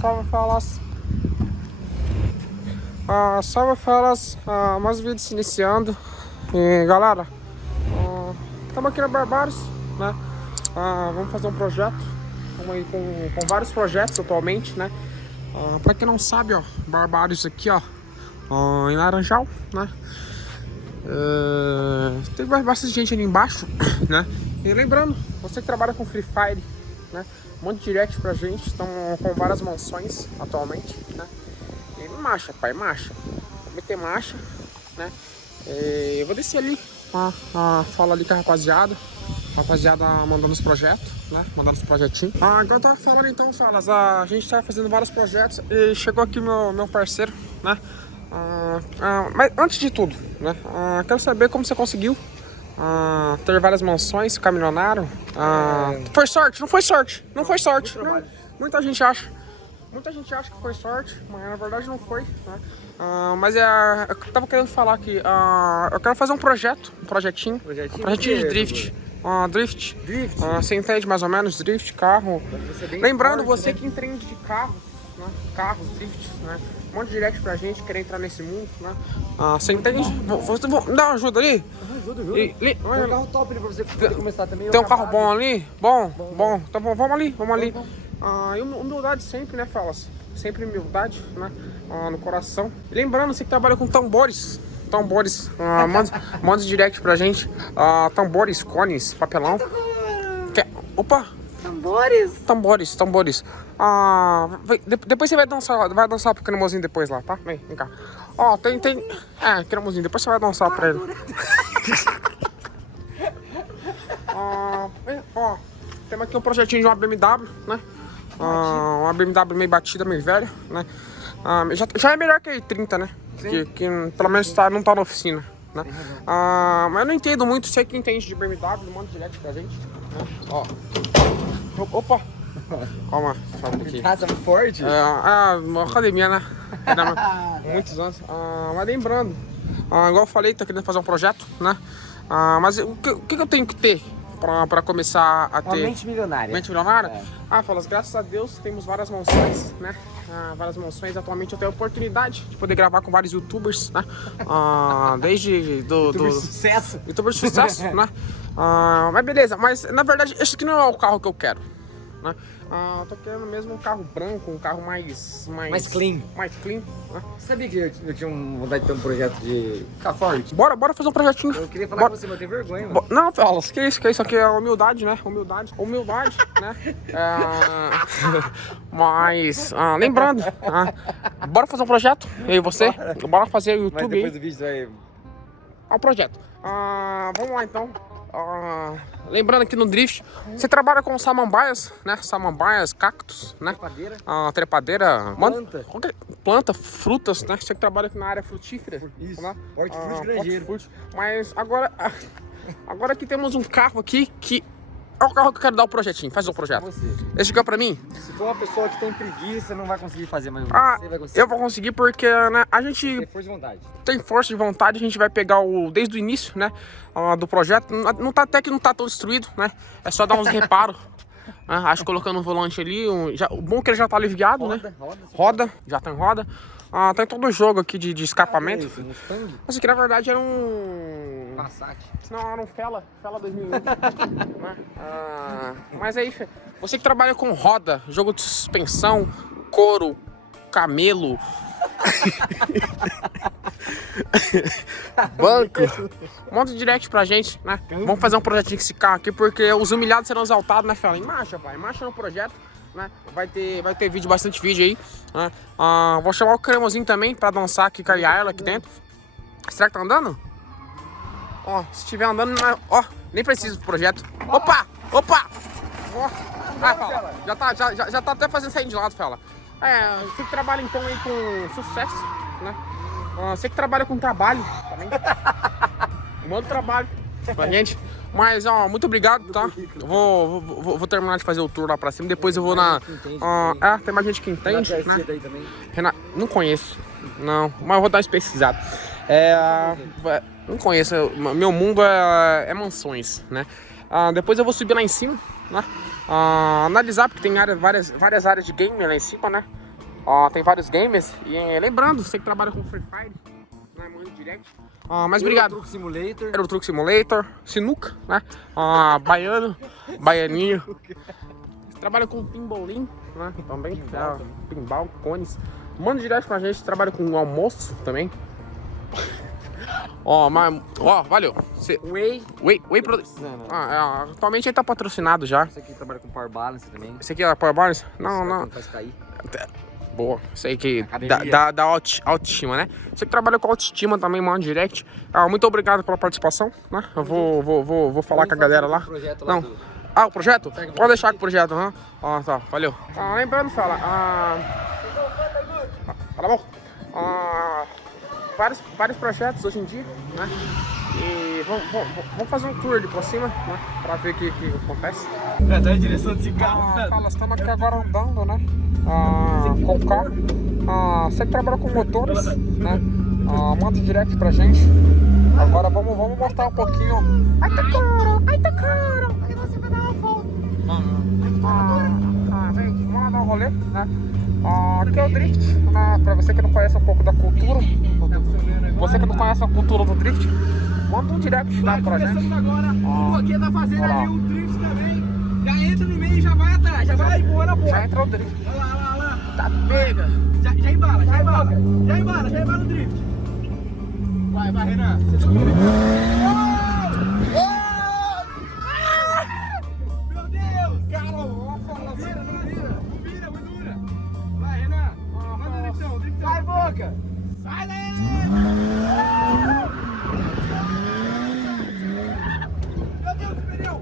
Salve falas. Salve falas. Mais vídeos se iniciando. E galera, estamos aqui na Barbaros, né? Vamos fazer um projeto. Estamos aí com vários projetos atualmente, né? Pra quem não sabe, ó, Barbaros aqui, ó, em Laranjal, né? Tem bastante gente ali embaixo, né? E lembrando, você que trabalha com Free Fire, né? Mande direct pra gente, estão com várias mansões atualmente, né? E marcha, pai, marcha. Vou meter marcha, né? Eu vou descer ali, fala ali com a rapaziada mandando os projetos, né? Mandando os projetinhos. Agora eu tava falando então, Falas, a gente tá fazendo vários projetos e chegou aqui meu parceiro, né? Mas antes de tudo, né? Quero saber como você conseguiu ter várias mansões, ficar milionário. Foi sorte? Não foi sorte. Não foi sorte. Não. Muita gente acha que foi sorte, mas na verdade não foi, né? Mas eu tava querendo falar aqui. Eu quero fazer um projetinho de drift. Drift. Você entende mais ou menos? Drift, carro. Lembrando, forte, você, né? Que entende de carros, né? Carros, drift, né? Um monte de direct pra gente, querer entrar nesse mundo, né? Você entende? Vou dar uma ajuda ali? Ajuda. Tem um carro top ali pra você poder começar também. Tem um carro bom ali? Bom. Então vamos ali. E humildade sempre, né, Falas? Sempre humildade, né? No coração. E lembrando, você que trabalha com tambores, manda direct pra gente. Tambores, cones, papelão. Opa! Tambores. Depois você vai dançar pro cremosinho depois lá, tá? Vem cá. Tem. Cremosinho, depois você vai dançar pra ele. Temos aqui um projetinho de uma BMW, né? Uma BMW meio batida, meio velha, né? Já é melhor que a i30, né? Que pelo menos não tá na oficina, né? Mas eu não entendo muito, sei que entende de BMW, manda direct pra gente, né? Opa! Calma, sabe aqui. Casa forte? Uma academia, né? Muitos anos. Mas lembrando, igual eu falei, tá querendo fazer um projeto, né? Mas o que eu tenho que ter pra começar a ter... Uma mente milionária. Mente milionária? Falas, graças a Deus temos várias mansões, né? Várias mansões. Atualmente eu tenho a oportunidade de poder gravar com vários youtubers, né? Desde Youtuber de sucesso. Youtuber de sucesso, né? Mas beleza, mas na verdade esse aqui não é o carro que eu quero, né? Eu tô querendo mesmo um carro branco, um carro mais clean. Mais clean, né? Sabia que eu tinha vontade de ter um projeto de carro forte? Bora fazer um projetinho. Eu queria falar com você, mas eu tenho vergonha, mano. Não, Falas, que isso aqui é humildade, né? Humildade, né? Mas, lembrando, bora fazer um projeto, eu e você. Bora fazer o YouTube. Mas depois do vídeo vai... Um projeto. Vamos lá então. Lembrando aqui no drift, você trabalha com samambaias, né? Samambaias, cactos, né? Trepadeira, planta, frutas, né? Você que trabalha aqui na área frutífera. Isso, né? hortifruti granjeiro. Mas agora aqui temos um carro aqui que é o carro que eu quero dar o projetinho. Faz o projeto. Esse aqui é pra mim? Se for uma pessoa que tem preguiça, não vai conseguir fazer, mas você vai conseguir. Eu vou conseguir porque, né, a gente tem força de vontade, a gente vai pegar desde o início, né, do projeto. Até que não tá tão destruído, né? É só dar uns reparos. Acho que colocando um volante ali, o bom é que ele já tá aliviado, né? Roda, já tá em roda. Tem todo o jogo aqui de escapamento. Esse aqui na verdade era um... Passat. Não, era um Fela 2001. Né? Mas aí, você que trabalha com roda, jogo de suspensão, couro, camelo, banco, monta direct pra gente, né? Vamos fazer um projetinho com esse carro aqui, porque os humilhados serão exaltados, né, Fela? Em marcha, pai, marcha no projeto. Né? Vai ter vídeo, bastante vídeo aí, né? Vou chamar o cremosinho também pra dançar aqui com a Ayla aqui dentro. Será que tá andando? Se estiver andando, nem precisa do projeto. Opa! Fala. Já tá até fazendo sair de lado, Fela. Você que trabalha então aí com sucesso, né? Você que trabalha com trabalho também. Manda trabalho pra gente. Mas, muito obrigado, tá? Eu vou terminar de fazer o tour lá pra cima. Depois eu vou na... tem mais gente que entende, né? Renato, não conheço. Não, mas eu vou dar uma pesquisada. Não conheço. Meu mundo é mansões, né? Depois eu vou subir lá em cima, né? analisar, porque tem várias áreas de game lá em cima, né? Tem vários gamers. E lembrando, você que trabalha com Free Fire, né? Manda direct. Mas obrigado. Truck Simulator. Era o Truck Simulator, Sinuca, né? Baianinho. Você trabalha com Pinballim, né? Também. Pinball, cones. Manda direct pra gente, trabalha com almoço também. Valeu. Whey Production. Atualmente ele tá patrocinado já. Esse aqui trabalha com Power Balance também. Esse aqui é Power Balance? Não. Faz cair. Boa, isso aí que dá autoestima, né? Você que trabalha com autoestima também, manda direct. Muito obrigado pela participação, né? Eu vou falar com a galera lá. Não. O projeto? Pode deixar com o projeto, né? Tá, valeu. Lembrando, fala. Fala bom. Vários projetos hoje em dia, né? E vamos fazer um tour de por cima, né? Pra ver o que acontece. Já tá em direção desse carro. Nós estamos aqui agora andando, né? Com o carro. Você que trabalha com motores, né? Manda direct pra gente. Agora vamos mostrar um pouquinho. Ai, tá caro. Aí você vai dar uma volta. Vamos dar um rolê, né? Aqui é o drift, né? Pra você que não conhece um pouco da cultura. Você que não conhece a cultura do drift, manda um direct lá pra gente. Agora, o Boquinha tá fazendo ali um drift também. Já entra no meio e já vai atrás, já vai embora a boa. Já entrou o drift. Olha lá. Tá pega. Já embala o drift. Vai, Renan. Meu Deus! Calma, não vira, muito dura. Vai, Renan. Manda o driftão. Sai, Boca. Sai daí! Meu Deus, pneu!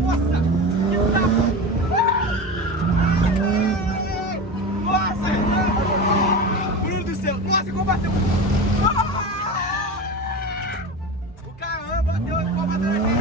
Nossa! Que tapa! Nossa, Renan! Bruno do céu! Nossa, como bateu! O caramba bateu e ficou batendo aqui!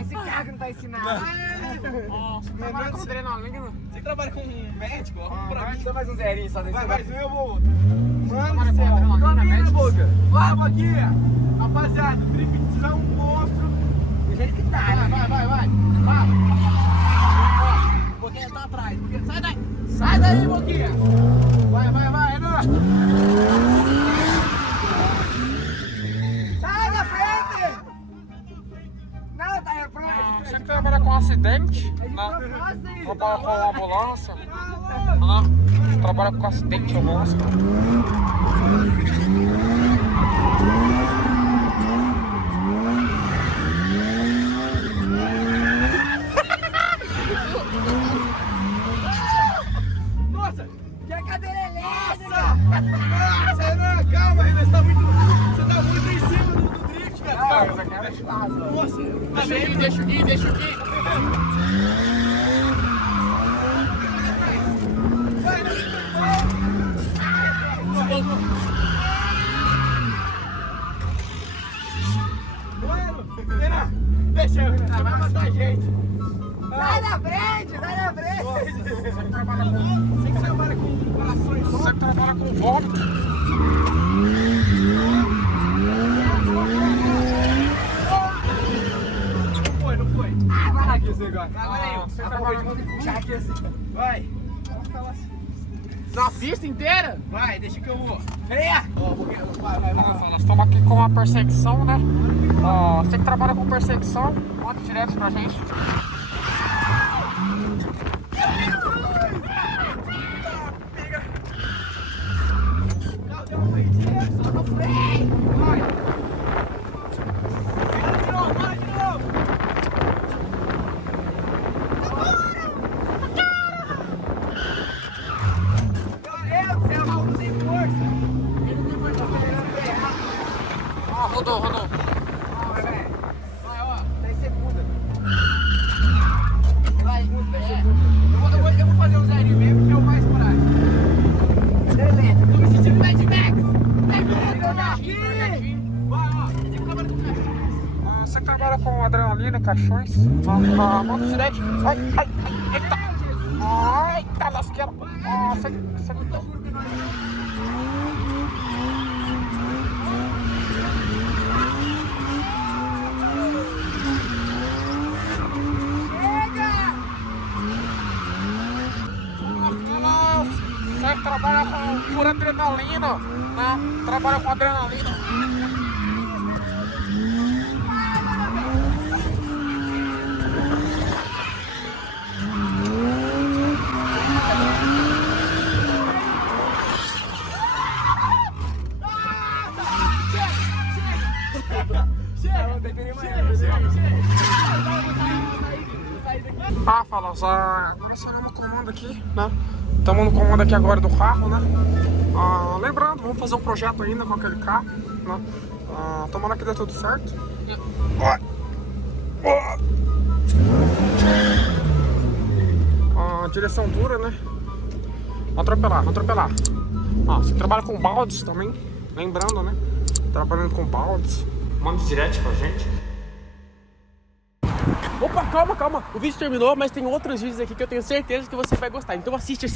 Esse carro que não tá ensinado. Você trabalha com adrenalina? Você trabalha com um médico? Arruma pra mim. Só mais um zerinho, só Vai, mais um eu vou. Mano Mano do céu. na boca. Vai, Boquinha. Rapaziada, o drift é um monstro. Do jeito que tá, né? Vai. Boquinha tá atrás. Sai daí. Sai daí, Boquinha. Vai, Renan. Sai da frente! Não, tá pra Você que trabalha com acidente, né? Trabalha com ambulância, né? Trabalha com acidente, ambulância. Nossa, Que cadeira elétrica! Nossa, Renan, calma, Renan. Você tá muito em cima do drift, cara. Nossa, deixa aqui. Renan, deixa eu, vai matar a gente. Sai da frente! Você que trabalha com corações. Você que trabalha com vômito. Não foi. Vai Aqui esse negócio. Agora aí. Você que trabalha com puxar aqui assim. Vai. Na pista inteira? Vai, deixa que eu vou. Freia! Vai. Nós estamos aqui com a perseguição, né? Você que trabalha com perseguição, manda direct pra gente. Deu uma corridinha, só no freio. Vai. Vai de novo. Meu Deus, o Raul não tem força. Ele não tem força pra frear. Rodou. Vai, ó. 10 segundos. Vai, 10 segundos. Eu vou fazer um zerinho mesmo, que é o mais prático. Beleza. Tô me sentindo Mad Max. Vai, ó. Você que trabalha com adrenalina, caixões, manda direct. Eita! esquerda. Ó, segue. Você trabalha com pura adrenalina, né? Trabalha com adrenalina. Ah, Falas, agora só no comando aqui, né? Estamos no comando aqui agora do carro, né? Lembrando, vamos fazer um projeto ainda com aquele carro, né? Tomara que dê tudo certo. Direção dura, né? Atropelar. Você trabalha com baldes também, lembrando, né? Trabalhando com baldes. Manda direct pra gente. Opa, calma. O vídeo terminou, mas tem outros vídeos aqui que eu tenho certeza que você vai gostar. Então assiste.